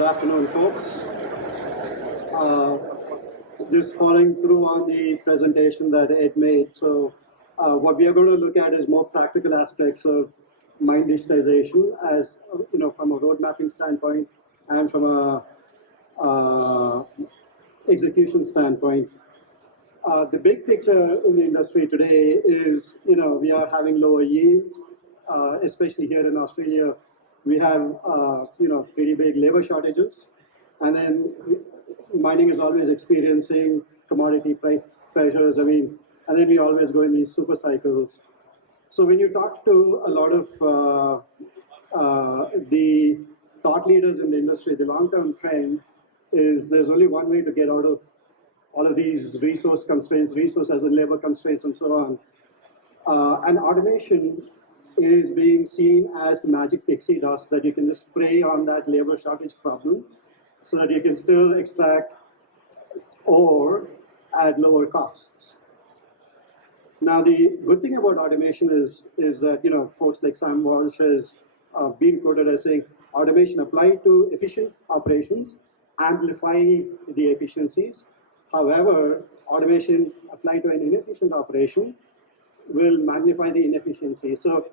Good afternoon, folks. Just following through on the presentation that Ed made. So what we are going to look at is more practical aspects of mine digitization, as from a road mapping standpoint and from a execution standpoint. The big picture in the industry today is, we are having lower yields, especially here in Australia. We have, pretty big labor shortages, and then mining is always experiencing commodity price pressures. And then we always go in these super cycles. So when you talk to a lot of the thought leaders in the industry, the long-term trend is there's only one way to get out of all of these resource constraints, resource as in labor constraints and so on. And automation is being seen as the magic pixie dust that you can just spray on that labor shortage problem so that you can still extract ore at lower costs. Now, the good thing about automation is that, folks like Sam Walsh has been quoted as saying, automation applied to efficient operations amplify the efficiencies. However, automation applied to an inefficient operation will magnify the inefficiency. So,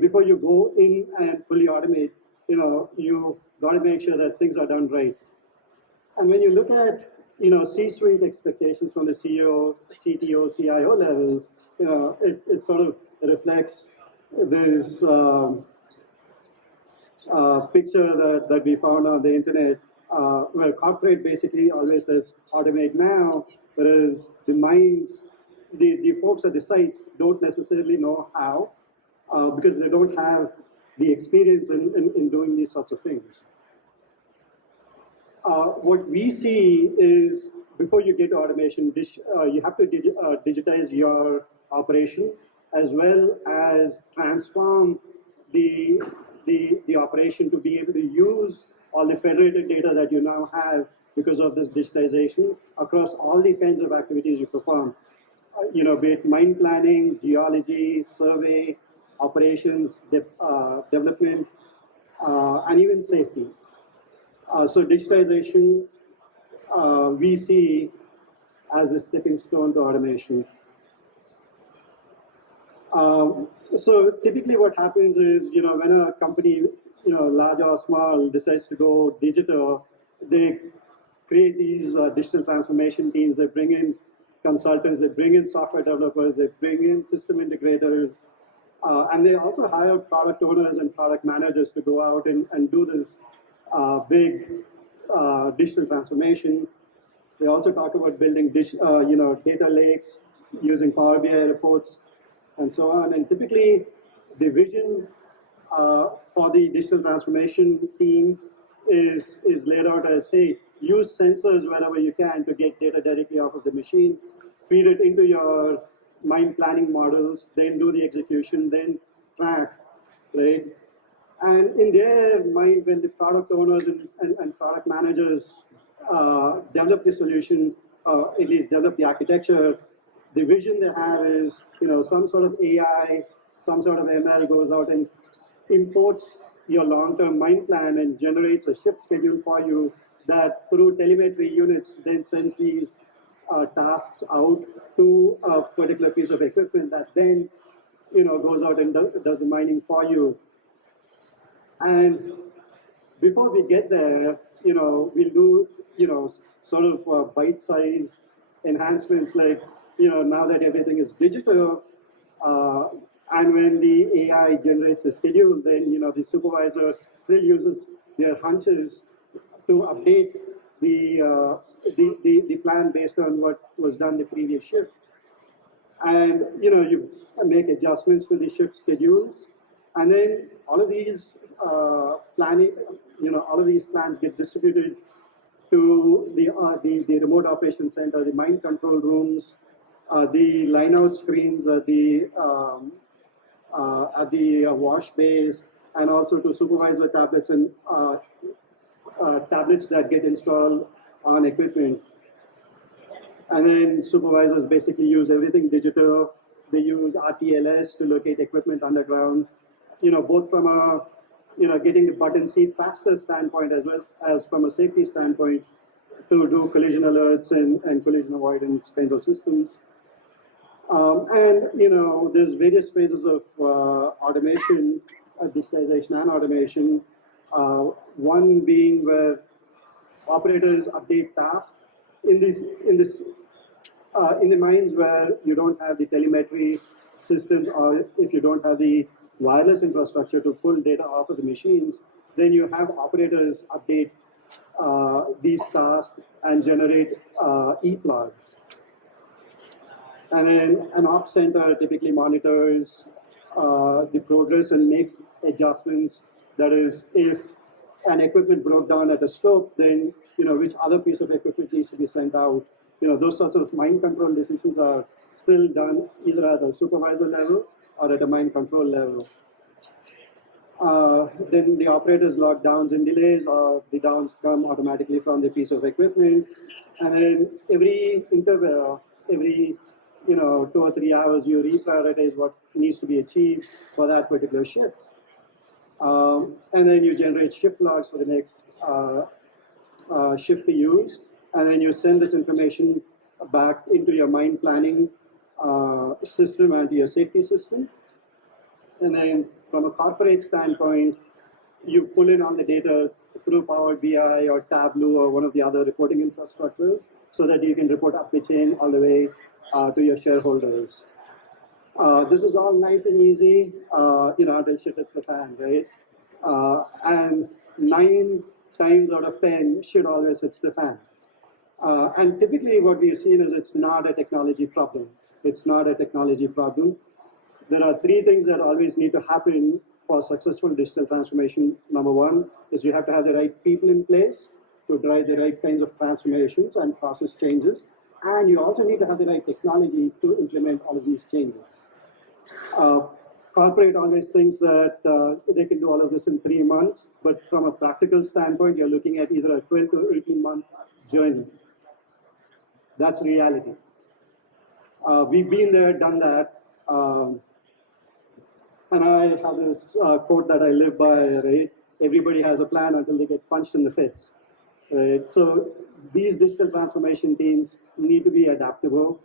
before you go in and fully automate, you got to make sure that things are done right. And when you look at, C-suite expectations from the CEO, CTO, CIO levels, it sort of reflects this picture that we found on the internet, where corporate basically always says, automate now, whereas the mines, the folks at the sites don't necessarily know how, because they don't have the experience in doing these sorts of things. What we see is, before you get to automation, you have to digitize your operation, as well as transform the operation to be able to use all the federated data that you now have because of this digitization across all the kinds of activities you perform. Be it mine planning, geology, survey, operations, development, and even safety. So digitization, we see as a stepping stone to automation. So typically what happens is, when a company, large or small, decides to go digital, they create these digital transformation teams. They bring in consultants, they bring in software developers, they bring in system integrators, and they also hire product owners and product managers to go out and do this big digital transformation. They also talk about building data lakes, using Power BI reports, and so on. And typically, the vision for the digital transformation team is laid out as, hey, use sensors wherever you can to get data directly off of the machine, feed it into your mine planning models, then do the execution, then track, right? And in their mind, when the product owners and product managers develop the solution, at least develop the architecture, the vision they have is, some sort of AI, some sort of ML goes out and imports your long-term mine plan and generates a shift schedule for you that through telemetry units then sends these tasks out to a particular piece of equipment that then, goes out and does the mining for you. And before we get there, we'll do, sort of bite-sized enhancements like, now that everything is digital, and when the AI generates the schedule, then, the supervisor still uses their hunches to update the plan based on what was done the previous shift. And, you make adjustments to the shift schedules. And then all of these planning, all of these plans get distributed to the remote operation center, the mine control rooms, the line-out screens at the wash bays, and also to supervisor tablets and tablets that get installed on equipment. And then supervisors basically use everything digital. They use RTLS to locate equipment underground. Both from a getting the button seat faster standpoint as well as from a safety standpoint to do collision alerts and collision avoidance kinds of systems. And there's various phases of automation, digitization and automation. One being where operators update tasks in the mines where you don't have the telemetry systems, or if you don't have the wireless infrastructure to pull data off of the machines, then you have operators update these tasks and generate e-plots. And then an ops center typically monitors the progress and makes adjustments. That is, if an equipment broke down at a stope, then which other piece of equipment needs to be sent out. Those sorts of mine control decisions are still done either at a supervisor level or at a mine control level. Then the operators log downs and delays, or the downs come automatically from the piece of equipment. And then every interval, every 2 or 3 hours, you reprioritize what needs to be achieved for that particular shift. And then you generate shift logs for the next shift to use. And then you send this information back into your mine planning system and to your safety system. And then from a corporate standpoint, you pull in all the data through Power BI or Tableau or one of the other reporting infrastructures so that you can report up the chain all the way to your shareholders. This is all nice and easy, until shit hits the fan, right? And 9 times out of 10, shit always hits the fan. And typically what we've seen is it's not a technology problem. It's not a technology problem. There are 3 things that always need to happen for successful digital transformation. Number 1 is you have to have the right people in place to drive the right kinds of transformations and process changes. And you also need to have the right technology to implement all of these changes. Corporate always thinks that they can do all of this in 3 months, but from a practical standpoint, you're looking at either a 12 to 18-month journey. That's reality. We've been there, done that. And I have this quote that I live by, right? Everybody has a plan until they get punched in the face, right? So these digital transformation teams need to be adaptable.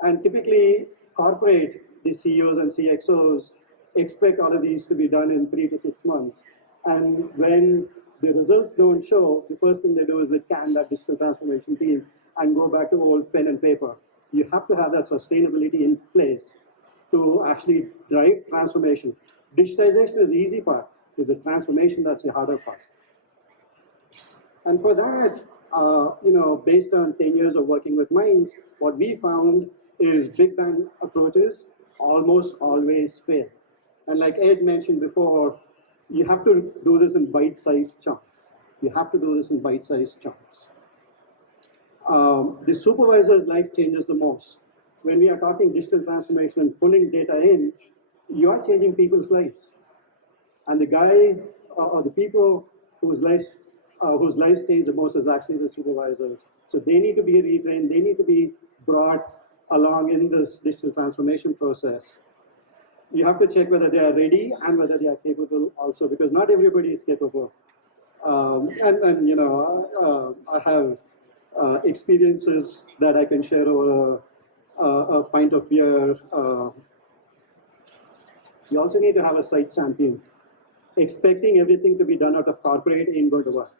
And typically, corporate, the CEOs and CXOs expect all of these to be done in 3 to 6 months. And when the results don't show, the first thing they do is they can that digital transformation team and go back to old pen and paper. You have to have that sustainability in place to actually drive transformation. Digitization is the easy part. It's the transformation that's the harder part. And for that, based on 10 years of working with mines, what we found is big bang approaches almost always fail. And like Ed mentioned before, you have to do this in bite-sized chunks. You have to do this in bite-sized chunks. The supervisor's life changes the most. When we are talking digital transformation and pulling data in, you are changing people's lives. And the guy or the people whose lives change the most is actually the supervisors. So they need to be retrained, they need to be brought along in this digital transformation process. You have to check whether they are ready and whether they are capable also, because not everybody is capable. I have experiences that I can share over a pint of beer. You also need to have a site champion. Expecting everything to be done out of corporate ain't going to work.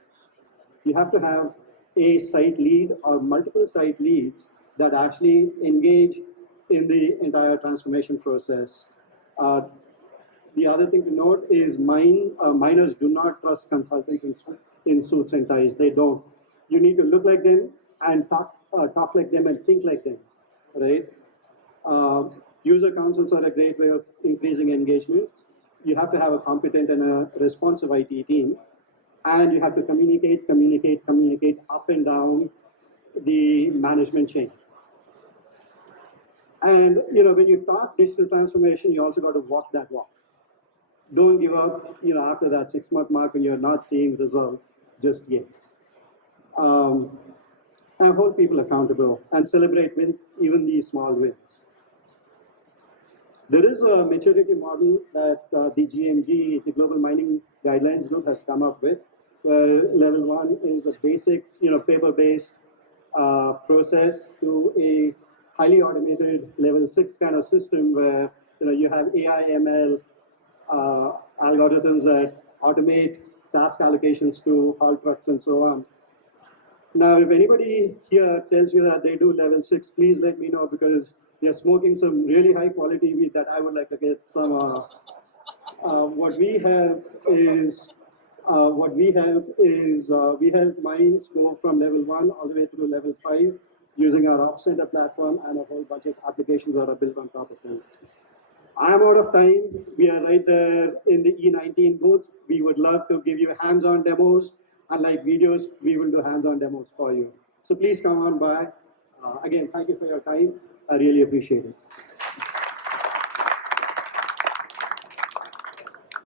You have to have a site lead or multiple site leads that actually engage in the entire transformation process. The other thing to note is miners do not trust consultants in suits and ties. They don't. You need to look like them and talk like them and think like them, right? User councils are a great way of increasing engagement. You have to have a competent and a responsive IT team, and you have to communicate up and down the management chain. And when you talk digital transformation, you also got to walk that walk. Don't give up, after that 6-month mark when you're not seeing results just yet. And hold people accountable and celebrate even these small wins. There is a maturity model that the GMG, the Global Mining guidelines group has come up with. Level 1 is a basic, paper-based process to a highly automated level 6 kind of system where you have AI, ML algorithms that automate task allocations to haul trucks and so on. Now, if anybody here tells you that they do level 6, please let me know because they're smoking some really high quality weed that I would like to get some. What we have is we help mines go from level 1 all the way through level 5 using our Ops Center platform and a whole bunch of applications that are built on top of them. I'm out of time. We are right there in the E19 booth. We would love to give you hands-on demos. Unlike videos, we will do hands-on demos for you. So please come on by. Again, thank you for your time. I really appreciate it.